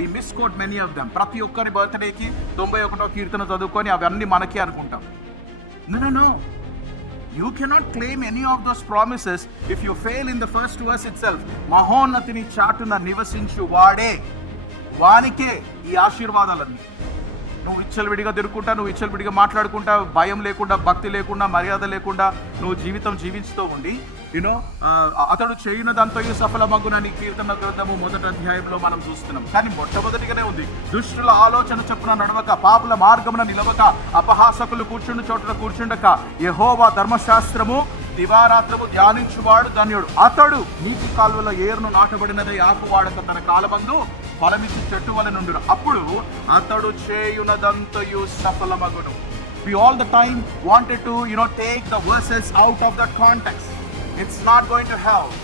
We misquote many of them. ప్రతి ఒక్కరి బర్త్డేకి 91వ కీర్తన చదువుకొని అవన్నీ మనకి అనుకుంటాం. No. You cannot claim any of those promises if you fail in the first verse itself. మహోన్నతిని చాటున నివసించు వాడే, వానికే ఈ ఆశీర్వాదాలన్నీ. నువ్వు విచ్చలవిడిగా తిరుగుకుంటా, నువ్వు విచ్చలవిడిగా మాట్లాడుకుంటా, భయం లేకుండా, భక్తి లేకుండా, మర్యాద లేకుండా నువ్వు జీవితం జీవిస్తూ ఉండి అతడు చేయునదంతయు సఫలమగునని కీర్తన గ్రంథము 1వ అధ్యాయంలో మనం చూస్తున్నాం. కానీ మొట్టమొదటిగానే ఉంది, దుష్టుల ఆలోచన చొప్పున నడవక, పాపుల మార్గమున నిలవక, అపహాసకులు కూర్చుండు చోటున కూర్చుండక, యెహోవా ధర్మశాస్త్రము దివారాత్రము ధ్యానించువాడు ధన్యుడు. అతడు నీటి కాలువల ఏరును నాటబడినదే, ఆకు వాడక తన కాలమందు ఫలమిచ్చి చెట్టు వలె నుండును. అప్పుడు అతడు చేయునదంతయు సఫలమగును. We all the time wanted to take the verses out of that context. It's not going to help.